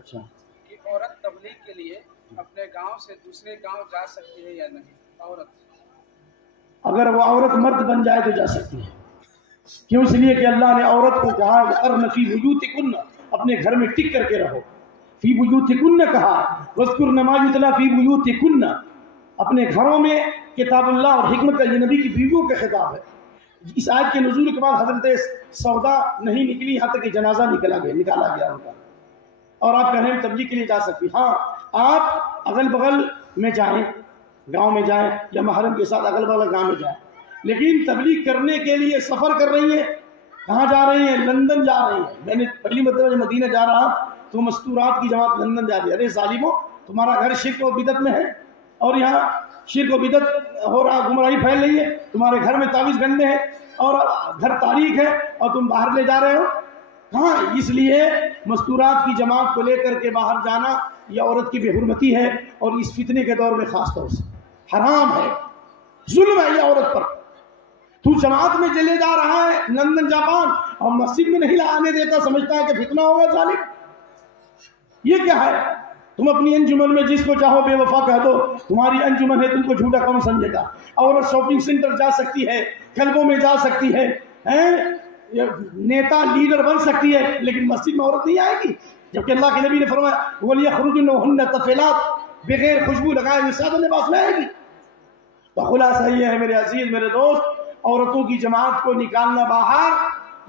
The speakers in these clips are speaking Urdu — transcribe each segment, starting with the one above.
اچھا کہ عورت تبلیغ کے لیے اپنے گاؤں سے دوسرے گاؤں جا سکتی ہے یا نہیں؟ عورت اگر وہ عورت مرد بن جائے تو جا سکتی ہے. کیوں؟ اس لیے کہ اللہ نے عورت کو کہا وَقَرْنَ فِي بُيُوتِكُنَّ، اپنے گھر میں ٹک کر کے رہو. فی بیوتکن کہا، وَاذْكُرْنَ مَا يُتْلَىٰ فِي بُيُوتِكُنَّ، اپنے گھروں میں کتاب اللہ اور حکمت کا. یہ نبی کی بیویوں کا خطاب ہے. اس آیت کے نزول کے بعد حضرت سودا نہیں نکلی یہاں تک کہ جنازہ نکالا گیا ان کا. اور آپ کہہ رہے ہیں تبلیغ کے لیے جا سکتی. ہاں آپ اگل بغل میں جائیں، گاؤں میں جائیں یا محرم کے ساتھ اگل بغل گاؤں میں جائیں، لیکن تبلیغ کرنے کے لیے سفر کر رہی ہیں. کہاں جا رہی ہیں؟ لندن جا رہی ہیں. میں نے پہلی مرتبہ جب مدینہ جا رہا تو مستورات کی جماعت لندن جا رہی ہے. ارے ظالمو، تمہارا گھر شرک و بدعت میں ہے اور یہاں شرک و بدعت ہو رہا، گمراہی پھیل رہی ہے. تمہارے گھر میں تعویذ گننے ہیں اور گھر تاریخ ہے اور تم باہر لے جا رہے ہو. ہاں، اس لیے مستورات کی جماعت کو لے کر کے باہر جانا یہ عورت کی بے حرمتی ہے، اور اس فتنے کے دور میں خاص طور سے حرام ہے، ظلم ہے یہ عورت پر. تو جماعت میں چلے جا رہا ہے لندن جاپان اور مسجد میں نہیں آنے دیتا، سمجھتا ہے کہ فتنہ ہوگا ظالم. یہ کیا ہے؟ تم اپنی انجمن میں جس کو چاہو بے وفا کہہ دو، تمہاری انجمن ہے، تم کو جھوٹا کون سمجھے گا؟ عورت شاپنگ سینٹر جا سکتی ہے، کلبوں میں جا سکتی ہے، نیتا لیڈر بن سکتی ہے، لیکن مسجد میں عورت نہیں آئے گی. جبکہ اللہ کے نبی نے فرمایا وَلْيَخْرُجْنَ وَهُنَّ طَفِلَاتٌ، بغیر خوشبو لگائے ہوئے سادہ لباس میں آئے گی. تو خلاصہ یہ ہے میرے عزیز میرے دوست، عورتوں کی جماعت کو نکالنا باہر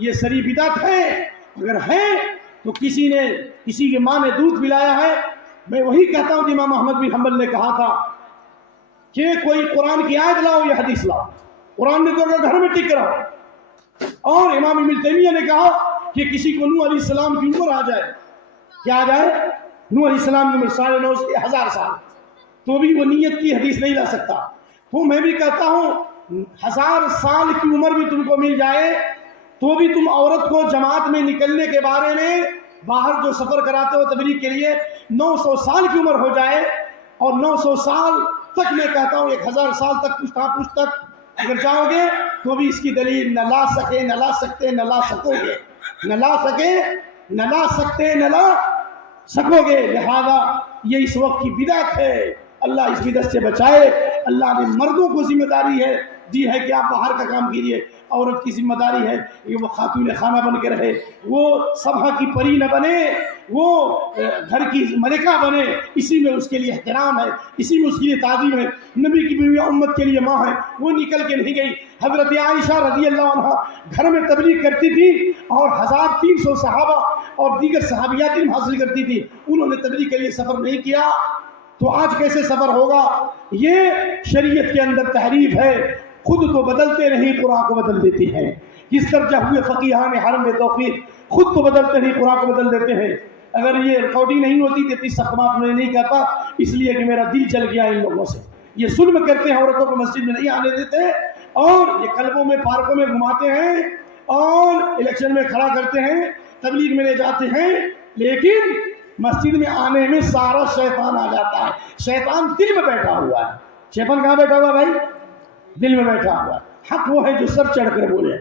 یہ سری بدعت ہے. اگر ہے تو کسی نے کسی کے ماں نے دودھ پلایا ہے. میں وہی کہتا ہوں کہ امام احمد بن حنبل نے کہا تھا کہ کوئی قرآن کی آیت لاؤ یا حدیث لاؤ. قرآن نے تو گھر میں ٹک رہو. اور امام ابن تیمیہ نے کہا کہ کسی کو نوح علیہ السلام کی عمر آ جائے، کیا آ جائے؟ نوح علیہ السلام کی عمر 9,500 سال، تو بھی وہ نیت کی حدیث نہیں لا سکتا. تو میں بھی کہتا ہوں 1000 سال کی عمر بھی تم کو مل جائے تو بھی تم عورت کو جماعت میں نکلنے کے بارے میں باہر جو سفر کراتے ہو تبلیغ کے لیے 900 سال کی عمر ہو جائے، اور 900 سال تک میں کہتا ہوں 1000 سال تک پوچھ تک اگر جاؤ گے تو بھی اس کی دلیل نہ لا سکے، نہ لا سکتے، نہ لا سکو گے، نہ لا سکے، نہ لا سکتے، نہ لا سکو گے. لہذا یہ اس وقت کی بدعت ہے. اللہ اس بدعت سے بچائے. اللہ نے مردوں کو ذمہ داری ہے دی ہے کہ آپ باہر کا کام کیجیے. عورت کی ذمہ داری ہے کہ وہ خاتون خانہ بن کے رہے، وہ سبھا کی پری نہ بنے، وہ گھر کی ملکہ بنے. اسی میں اس کے لیے احترام ہے، اسی میں اس کے لیے تعظیم ہے. نبی کی بیوی امت کے لیے ماں ہے، وہ نکل کے نہیں گئی. حضرت عائشہ رضی اللہ عنہ گھر میں تبلیغ کرتی تھی اور 1300 صحابہ اور دیگر صحابیات علم حاصل کرتی تھی. انہوں نے تبلیغ کے لیے سفر نہیں کیا، تو آج کیسے سفر ہوگا؟ یہ شریعت کے اندر تحریف ہے. خود تو بدلتے نہیں، قرآن کو بدل دیتی ہیں. کس طرح ہوئے فقیہان حرم میں توفیق، خود تو بدلتے نہیں، قرآن کو بدل دیتے ہیں. اگر یہ ریکارڈنگ نہیں ہوتی تو اتنی سخمات میں نہیں کہتا، اس لیے کہ میرا دل چل گیا ان لوگوں سے. یہ ظلم کرتے ہیں، عورتوں کو مسجد میں نہیں آنے دیتے، اور یہ کلبوں میں پارکوں میں گھماتے ہیں اور الیکشن میں کھڑا کرتے ہیں، تبلیغ میں لے جاتے ہیں، لیکن مسجد میں آنے میں سارا شیطان آ جاتا ہے. شیطان دل میں بیٹھا ہوا ہے. شیطان کہاں بیٹھا ہوا ہے بھائی؟ دل میں بیٹھا ہوا ہے. حق وہ ہے جو سر چڑھ کر بولے.